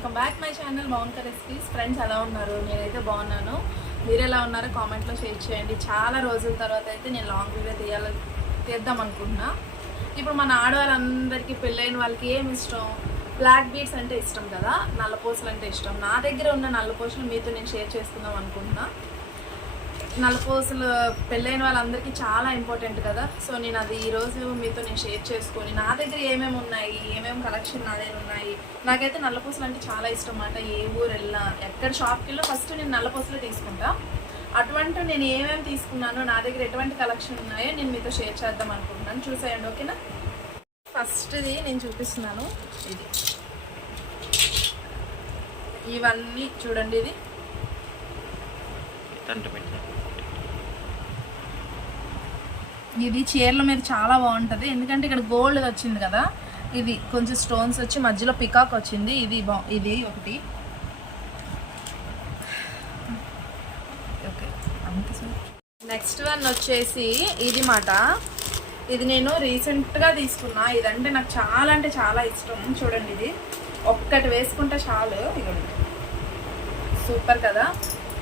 Welcome back my channel mount recipes. Friends ఎలా ఉన్నారు? నేనైతే బాగున్నాను. మీరు ఎలా ఉన్నారో కామెంట్లో షేర్ చేయండి. చాలా రోజుల తర్వాత అయితే నేను లాంగ్ వీడియో తీయాల తీద్దాం అనుకుంటున్నా. ఇప్పుడు మన ఆడవాళ్ళందరికీ పెళ్ళైన వాళ్ళకి ఏమి ఇష్టం? బ్లాక్ బీడ్స్ అంటే ఇష్టం కదా? నల్లపూసలు అంటే ఇష్టం. నా దగ్గర ఉన్న నల్లపూసలు మీతో నేను షేర్ చేసుకుందాం అనుకుంటున్నా. నలపోసలు పెళ్ళైన వాళ్ళందరికీ చాలా ఇంపార్టెంట్ కదా. సో నేను అది ఈరోజు మీతో నేను షేర్ చేసుకొని నా దగ్గర ఏమేమి ఉన్నాయి? ఏమేమి కలెక్షన్ నా దగ్గర ఉన్నాయి? నాకైతే నల్లపూసలు అంటే చాలా ఇష్టం అన్నమాట ఏ ఊరు వెళ్ళినా ఎక్కడ షాప్కి వెళ్ళినా ఫస్ట్ నేను నల్లపూసలు తీసుకుంటా. అటువంటి నేను ఏమేమి తీసుకున్నానో నా దగ్గర ఎటువంటి కలెక్షన్ ఉన్నాయో నేను మీతో షేర్ చేద్దాం అనుకుంటున్నాను. చూసేయండి ఓకేనా ఫస్ట్ది నేను చూపిస్తున్నాను. ఇది. ఇవన్నీ చూడండి ఇది. తంట ఇది చీరల మీద చాలా బాగుంటుంది. ఎందుకంటే ఇక్కడ గోల్డ్ వచ్చింది కదా ఇది కొంచెం స్టోన్స్ వచ్చి మధ్యలో పికాక్ వచ్చింది. ఇది బా ఇది ఒకటి. ఓకే నెక్స్ట్ వన్ వచ్చేసి ఇది మాట. ఇది నేను రీసెంట్గా తీసుకున్నా. ఇదంటే నాకు చాలా అంటే చాలా ఇష్టం. చూడండి ఇది. ఒక్కటి వేసుకుంటే చాలు. ఇక సూపర్ కదా.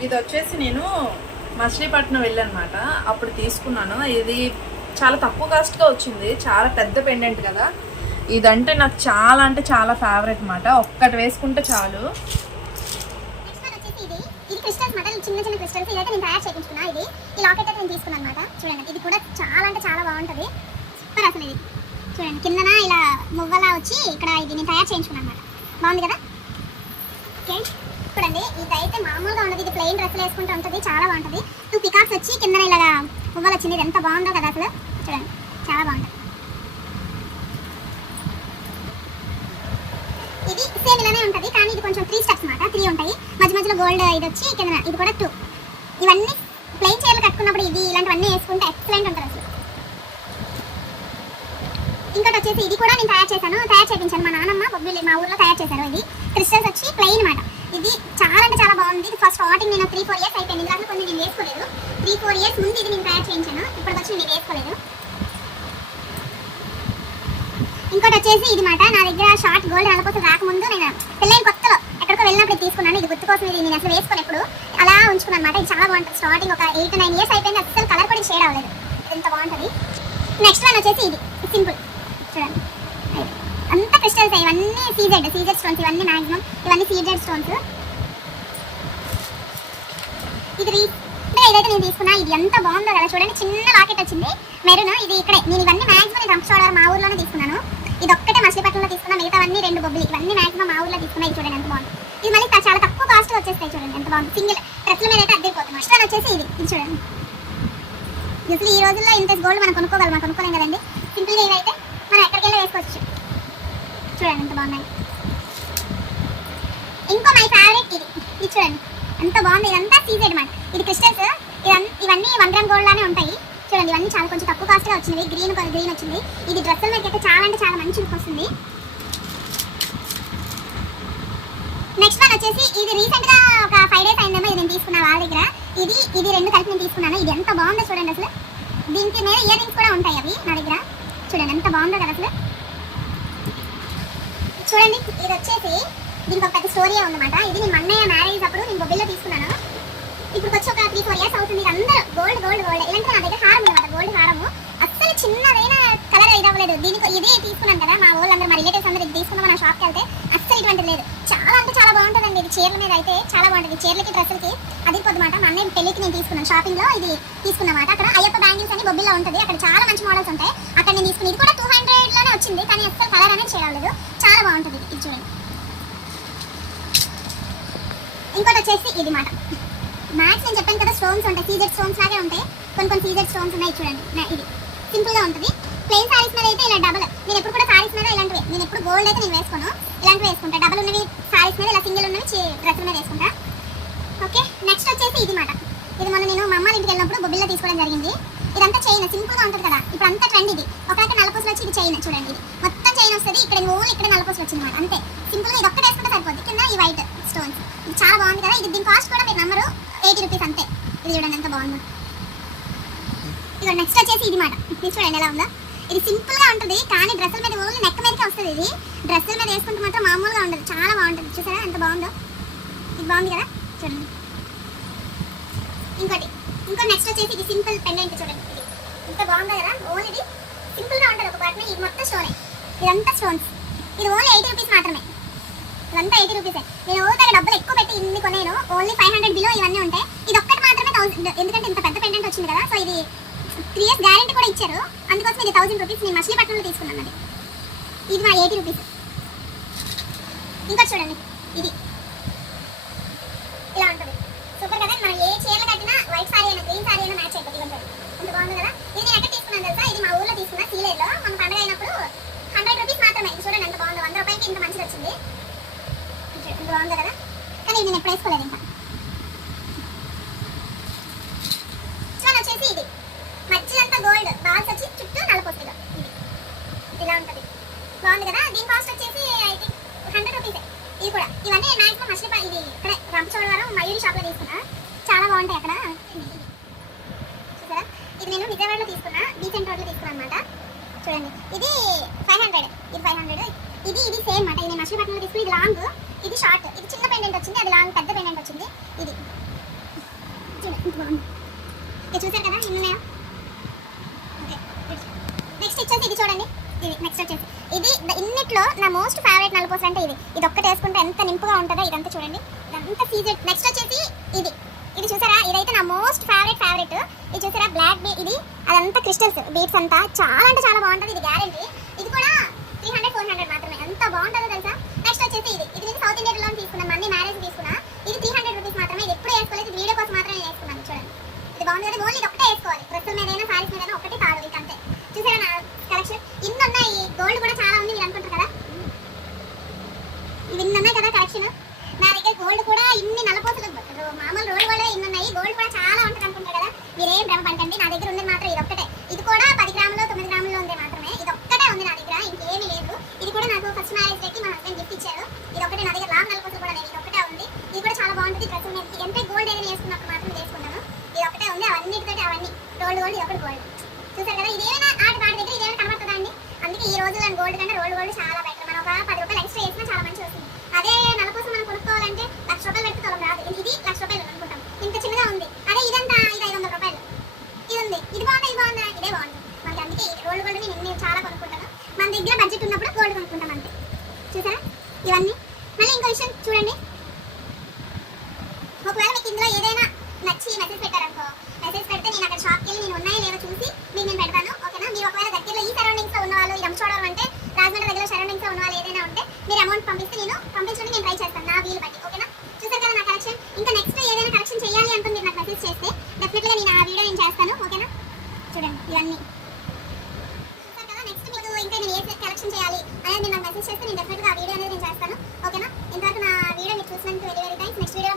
ఇది వచ్చేసి నేను మచిలీపట్నం వెళ్ళానమాట. అప్పుడు తీసుకున్నాను. ఇది చాలా తక్కువ కాస్ట్గా వచ్చింది. చాలా పెద్ద పెండెంట్ కదా. ఇదంటే నాకు చాలా అంటే చాలా ఫేవరెట్ అనమాట ఒక్కటి వేసుకుంటే చాలు. ఇది. ఇది క్రిస్టల్స్ మాట. చిన్న చిన్న క్రిస్టల్స్ ఇదైతే నేను తయారు చేయించుకున్నా. ఇది ఈ లాకెట్ అయితే నేను తీసుకున్నాను అనమాట చూడండి. ఇది కూడా చాలా అంటే చాలా బాగుంటుంది. సూపర్ అసలు ఇది. చూడండి. కిందన ఇలా మువ్వలా వచ్చి ఇక్కడ ఇది నేను తయారు చేయించుకున్నాను అనమాట బాగుంది కదా? ఓకే. చూడండి ఇదైతే అయితే మామూలుగా ఉండదు. ఇది ప్లెయిన్ డ్రెస్సులు వేసుకుంటూ ఉంటుంది చాలా బాగుంటుంది. టూ పికాక్స్ వచ్చి కింద ఇలాగా పువ్వులు వచ్చింది ఇది ఎంత బాగుందో కదా అసలు. చూడండి చాలా బాగుంటుంది. ఇది సేమ్ ఇలానే ఉంటుంది కానీ ఇది కొంచెం త్రీ స్టెప్స్ మాట. త్రీ ఉంటాయి. మధ్య మధ్యలో గోల్డ్ ఇది వచ్చి కింద ఇది కూడా టూ ఇవన్నీ ప్లెయిన్ చీరలు కట్టుకున్నప్పుడు ఇది ఇలాంటివన్నీ వేసుకుంటే ఎక్సలెంట్ ఉంటుంది అసలు. ఇంకోటి వచ్చేసి ఇది కూడా నేను తయారు చేశాను. తయారు చేయించాను మా నాన్నమ్మ బొబ్బిలి మా ఊర్లో తయారు చేశారు ఇది. క్రిస్టల్స్ వచ్చి ప్లెయిన్ మాట. ఇది చాలా అంటే చాలా బాగుంది. ఇది ఫస్ట్ స్టార్టింగ్ నేను త్రీ ఫోర్ ఇయర్స్ అయిపోయింది. ఇందులో కొన్ని నేను వేసుకోలేదు. త్రీ ఫోర్ ఇయర్స్ ముందు ఇది నేను తయారు చేయించాను. ఇప్పటికి వచ్చి నేను వేసుకోలేదు. ఇంకోటి వచ్చేసి ఇది మాట నా దగ్గర షార్ట్ గోల్డ్ నలకోసం రాకముందు నేను పెళ్ళైన కొత్తలో ఎక్కడికో వెళ్ళినప్పుడు తీసుకున్నాను. ఇది గుర్తు కోసం ఇది నేను అసలు వేసుకుని ఎప్పుడు. అలా ఉంచుకున్నాను అనమాట ఇది చాలా బాగుంటుంది. స్టార్టింగ్ ఒక ఎయిట్ నైన్ ఇయర్స్ అయిపోయింది. అసలు కలర్ కూడా షేడ్ అవ్వలేదు. ఎంత బాగుంటుంది. నెక్స్ట్ వన్ వచ్చేసి ఇది. సింపుల్ ఉంటాయి. ఇవన్నీ సీజెడ్ సీజెడ్ స్టోన్స్ ఇవన్నీ మ్యాక్సిమం ఇవన్నీ సీజెడ్ స్టోన్స్ ఇది రీసెంట్గా ఏదైతే నేను తీసుకున్నా ఇది ఎంత బాగుందో కదా. చూడండి చిన్న లాకెట్ వచ్చింది. మెరూన్ ఇది ఇక్కడే. నేను ఇవన్నీ మాక్సిమం నేను మా ఊర్లోనే తీసుకున్నాను. ఇది ఒక్కటే మచిలీపట్నంలో తీసుకున్నా మిగతావన్నీ రెండు బొబ్బులు. ఇవన్నీ మాక్సిమం మా ఊర్లో తీసుకున్నా ఇది చూడండి ఎంత బాగుంది. ఇది మళ్ళీ చాలా తక్కువ కాస్ట్ వచ్చేస్తాయి. చూడండి ఎంత బాగుంది. సింగిల్ డ్రెస్ల మీద అయితే అద్దెపోతున్నాం నెక్స్ట్ వచ్చేసి ఇది. ఇది చూడండి. అసలు ఈ రోజుల్లో ఇంత గోల్డ్ మనం కొనుక్కోగలం మనం కొనుక్కోలేం కదండి. సింపుల్గా ఇవైతే మనం ఎక్కడికి వెళ్ళి వేసుకోవచ్చు. చూడండి ఎంత బాగున్నాయి. ఇంకో మై ఫేవరెట్ ఇది. ఇది చూడండి ఎంత బాగుంది. ఇదంతా సీజెడ్ మాట ఇది క్రిస్టల్స్ ఇవన్నీ వన్ గ్రామ్ గోల్డ్ లానే ఉంటాయి. చూడండి ఇవన్నీ చాలా కొంచెం తక్కువ కాస్ట్గా వచ్చింది గ్రీన్ గ్రీన్ వచ్చింది. ఇది డ్రెస్సుల మీద అయితే చాలా అంటే చాలా మంచి లుక్ వస్తుంది. నెక్స్ట్ వన్ వచ్చేసి ఇది రీసెంట్గా ఒక ఫైవ్ డేస్ అయిందేమో ఇది నేను తీసుకున్నా వాళ్ళ దగ్గర. ఇది ఇది రెండు కలిపి నేను తీసుకున్నాను. ఇది ఎంత బాగుందో చూడండి అసలు. దీనికి మీద ఇయర్ రింగ్స్ కూడా ఉంటాయి అవి నా దగ్గర. చూడండి ఎంత బాగుందో కదా అసలు. చూడండి ఇది వచ్చేసి దీనికి ఒక పెద్ద స్టోరీ ఉందన్నమాట. ఇది నేను మన్నయ్య మ్యారేజ్ అప్పుడు నేను బొబ్బిల్లో తీసుకున్నాను. ఇప్పుడు వచ్చి ఒక త్రీ ఫోర్ ఇయర్స్ అవుతుంది. ఇది అందరూ గోల్డ్ గోల్డ్ గోల్డ్ ఇలాంటి నా దగ్గర హారం అనమాట గోల్డ్ హారము. అస్సలు చిన్నదైన కలర్ ఇది అవ్వలేదు. దీనికి ఇదే తీసుకున్నాను కదా మా వాళ్ళందరూ మా రిలేటివ్స్ అందరూ ఇది తీసుకున్నాం మన షాప్కి వెళ్తే అస్సలు ఇటువంటి లేదు. చాలా అంటే చాలా బాగుంటుందండి. ఇది చీరల మీద అయితే చాలా బాగుంటుంది. చీరలకి డ్రెస్సులకి అది పొద్దుమాట. మా అన్నయ్య పెళ్ళికి నేను తీసుకున్నాను. షాపింగ్లో ఇది తీసుకున్నమాట. అక్కడ అయ్యప్ప బ్యాంగిల్స్ అని బొబ్బిల్లో ఉంటుంది. అక్కడ చాలా మంచి మోడల్స్ ఉంటాయి. అక్కడ నేను తీసుకుని ఇది కూడా టూ హండ్రెడ్లోనే వచ్చింది కానీ అస్సలు కలర్ అనేది చేయలేదు చాలా బాగుంటుంది ఇది. చూడండి. ఇంకోటి వచ్చేసి ఇది మాట. మ్యాక్స్ నేను చెప్పాను కదా స్టోన్స్ ఉంటాయి. సీజెడ్ స్టోన్స్ లాగే ఉంటాయి. కొన్ని కొన్ని సీజెడ్ స్టోన్స్ ఉన్నాయి చూడండి. ఇది. సింపుల్గా ఉంటుంది. ప్లెయిన్ సారీస్ మీద అయితే ఇలా డబుల్ నేను ఎప్పుడు కూడా సారీస్ మీద ఇలాంటివి. నేను ఎప్పుడు గోల్డ్ అయితే నేను వేసుకోను. ఇలాంటివి వేసుకుంటా. డబుల్ ఉన్నవి సారీస్ మీద ఇలా సింగిల్ ఉన్నవి డ్రెస్ మీద వేసుకుంటా. ఓకే నెక్స్ట్ వచ్చేసి ఇది మాట. ఇది మొన్న నేను మా అమ్మ ఇంటికి వెళ్ళినప్పుడు బొబ్బిల్లో తీసుకోవడం జరిగింది. ఇదంతా చైన్. సింపుల్గా ఉంటుంది కదా. ఇప్పుడు అంతా ట్రెండ్ ఇది. ఒక నలపూసలు వచ్చి ఇది చైన్ చూడండి. ఇది. వస్తుంది ఇక్కడ ఓన్లీ ఇక్కడ నలపూసలు వచ్చింది అంతే. సింపుల్గా ఇది ఒక్కటి వేసుకుంటే సరిపోద్ది. కింద ఈ వైట్ స్టోన్స్ ఇది చాలా బాగుంది కదా. ఇది దీని కాస్ట్ కూడా మీరు నమ్మరు. ఎయిటీ రూపీస్ అంతే. ఇది చూడండి ఎంత బాగుందో. ఇక నెక్స్ట్ వచ్చేసి ఇది మాట. ఇది చూడండి ఎలా ఉందో. ఇది సింపుల్గా ఉంటుంది కానీ డ్రెస్సుల మీద ఓన్లీ నెక్ మీదకే వస్తుంది ఇది. డ్రెస్సుల మీద వేసుకుంటే మాత్రం మామూలుగా ఉండదు. చాలా బాగుంటుంది. చూసారా? ఎంత బాగుందో. ఇది బాగుంది కదా? చూడండి. ఇంకోటి. ఇంకో నెక్స్ట్ వచ్చేసి ఇది సింపుల్ పెండెంట్ చూడండి. ఇది ఇంత బాగుంది కదా. ఓన్లీ ఇది సింపుల్గా ఉంటుంది ఒక బటన్ ఇది మొత్తం స్టోనే ఇదంతా స్టోన్స్ ఇది ఓన్లీ ఎయిటీ రూపీస్ మాత్రమే. ఇదంతా ఎయిటీ రూపీసే నేను ఓతాగా డబ్బులు ఎక్కువ పెట్టి ఇన్ని కొనేను. ఓన్లీ ఫైవ్ హండ్రెడ్ బిలో ఇవన్నీ ఉంటాయి ఇది ఒక్కటి మాత్రమే థౌసండ్ ఎందుకంటే ఇంత పెద్ద పెండెంట్ వచ్చింది కదా సో ఇది త్రీ ఇయర్స్ గ్యారెంటీ కూడా ఇచ్చారు. అందుకోసం ఇది థౌసండ్ రూపీస్ నేను మచిలీపట్నంలో తీసుకున్నాను అది. ఇది మా ఎయిటీ రూపీస్ ఇంకా చూడండి. ఇది ఇలా ఉంటుంది సూపర్ కదా మనం ఏ చీరలు కట్టినా వైట్ సారీ అయినా గ్రీన్ సారీ అయినా మ్యాచ్ అయిపోతుంది ఇవ్వండి ఎంత బాగుంది కదా ఇది నేను ఎక్కడ తీసుకున్నాను తెలుసా ఇది మా ఊర్లో తీసుకున్నా సీలేరులో మన పండుగ అయినప్పుడు హండ్రెడ్ రూపీస్ మాత్రమే ఇది చూడండి ఎంత బాగుందో వంద మంచిది వచ్చింది. బాగుంది కదా? కానీ ఇది నేను ఎప్పుడు వేసుకోలేదు ఇంకా. చూడండి వచ్చేసి ఇది. మధ్యలంతా గోల్డ్. బాల్స్ వచ్చి చుట్టూ నల్లపోతుంది ఇది. ఇలా ఉంటుంది. బాగుంది కదా? దీని కాస్ట్ వచ్చేసి ఐ థింక్ హండ్రెడ్ రూపీసే ఇది కూడా. ఇవన్నీ మ్యాక్సిమం మసిలిపా ఇది ఇక్కడే రంపచోడవరం మయూరి షాప్లో తీసుకున్నా. చాలా బాగుంటాయి అక్కడ. చూసారా? ఇది నేను విజయవాడలో తీసుకున్నా. డీసెంట్ రోడ్లో తీసుకున్నా అనమాట చూడండి. ఇది ఫైవ్ హండ్రెడ్ ఇది ఫైవ్ హండ్రెడ్ ఇది ఇది సేమ్ మాట ఇది నేను మచిలీపట్నంలో తీసుకుని ఇది లాంగ్ ఇది షార్ట్ ఇది చిన్న పెండెంట్ వచ్చింది అది లాంగ్ పెద్ద పెండెంట్ వచ్చింది. ఇది. ఇది చూసారు కదా ఇన్ని ఓకే నెక్స్ట్ వచ్చేసి ఇది చూడండి. ఇది నెక్స్ట్ వచ్చేసి. ఇది ఇన్నిట్లో నా మోస్ట్ ఫేవరెట్ నలుపోస అంటే ఇది. ఇది ఒక్కటి వేసుకుంటే ఎంత నింపుగా ఉంటుందో ఇదంతా చూడండి. ఇదంతా సీజెడ్ నెక్స్ట్ వచ్చేసి ఇది. ఇది చూసారా? ఇదైతే నా మోస్ట్ ఫేవరెట్ ఫేవరెట్ ఇది చూసారా? బ్లాక్ బీ ఇది. అదంతా క్రిస్టల్స్ బీట్స్ అంతా. చాలా అంటే చాలా బాగుంటుంది ఇది గ్యారంటీ ఇది కూడా త్రీ హండ్రెడ్ ఫోర్ హండ్రెడ్ మాత్రం ఎంత బాగుంటుందో తెలుసా? నెక్స్ట్ వచ్చేసి ఇది. ఇది నేను సౌత్ ఇండియన్ లోన్ తీసుకున్నాను. మళ్ళీ మ్యారేజ్ తీసుకున్నా. ఇది త్రీ హండ్రెడ్ రూపీస్ మాత్రమే. ఇది ఎప్పుడు వేసుకోలేదు. వీడియో కోసం మాత్రమే వేసుకున్నాను. చూడండి. ఇది బాగుంది కదా? ఓన్లీ ఒకటే వేసుకోవాలి. డ్రెస్సుల మీదైనా సారీస్ మీదైనా ఒకటి కాదు ఇది అంతే. చూసారా నా కలెక్షన్ ఇన్ని ఉన్నాయి. గోల్డ్ కూడా చాలా ఉంది. మీరు అనుకుంటారు కదా? ఇవి ఇన్ని ఉన్నాయి కదా కలెక్షన్ నా దగ్గర గోల్డ్ కూడా ఇన్ని నలపోతులు మామూలు రోడ్ కూడా ఇన్ని ఉన్నాయి. గోల్డ్ కూడా చాలా ఉంటుంది అనుకుంటారు కదా? మీరేం భ్రమ పడకండి నా దగ్గర ఉన్న మాత్రం ఇది ఒక్కటే ఇది కూడా పది గ్రాములు తొమ్మిది గ్రాములు ఉంది మాత్రమే ఇది ఒక్కటే ఉంది నా దగ్గర ఇంకేమీ లేదు ఇది కూడా నాకు ఫస్ట్ మ్యారేజ్ డేకి మా హస్బెండ్ గిఫ్ట్ ఇచ్చారు ఇది ఒకటే నా దగ్గర లాంగ్ నలపోతులు కూడా లేదు ఇది ఒకటే ఉంది ఇది కూడా చాలా బాగుంటుంది డ్రెస్ మీద ఎంత గోల్డ్ ఏదైనా వేసుకున్నప్పుడు మాత్రం వేసుకుంటాను ఇది ఒకటే ఉంది అవన్నిటితోటి అవన్నీ రోల్డ్ గోల్డ్ ఇది ఒకటి గోల్డ్ చూసారు కదా ఇదేమైనా ఆటి వాటి దగ్గర ఇదేమైనా కనబడుతుందా అండి? అందుకే ఈ రోజు గోల్డ్ కంటే రోల్డ్ గోల్డ్ చాలా బెటర్ మనం ఒక పది రూపాయలు ఎక్స్ట్రా వేసినా చాలా మంచి వస్తుంది. అదే నెల కోసం మనం కొనుక్కోవాలంటే లక్ష రూపాయలు పెట్టి తొలం రాదు. ఇది లక్ష రూపాయలు కంప్లీట్ చేస్తే డెఫినెట్గా నేను ఆ వీడియో నేను చేస్తాను ఓకేనా చూడండి ఇవన్నీ. నెక్స్ట్ మీకు ఇంకా నేను ఏ కలెక్షన్ చేయాలి అనేది నేను మెసేజ్ చేస్తే నేను డెఫినెట్గా ఆ వీడియో అనేది నేను చేస్తాను ఓకేనా ఇంతవరకు నా వీడియో మీరు చూసినందుకు very very thanks next video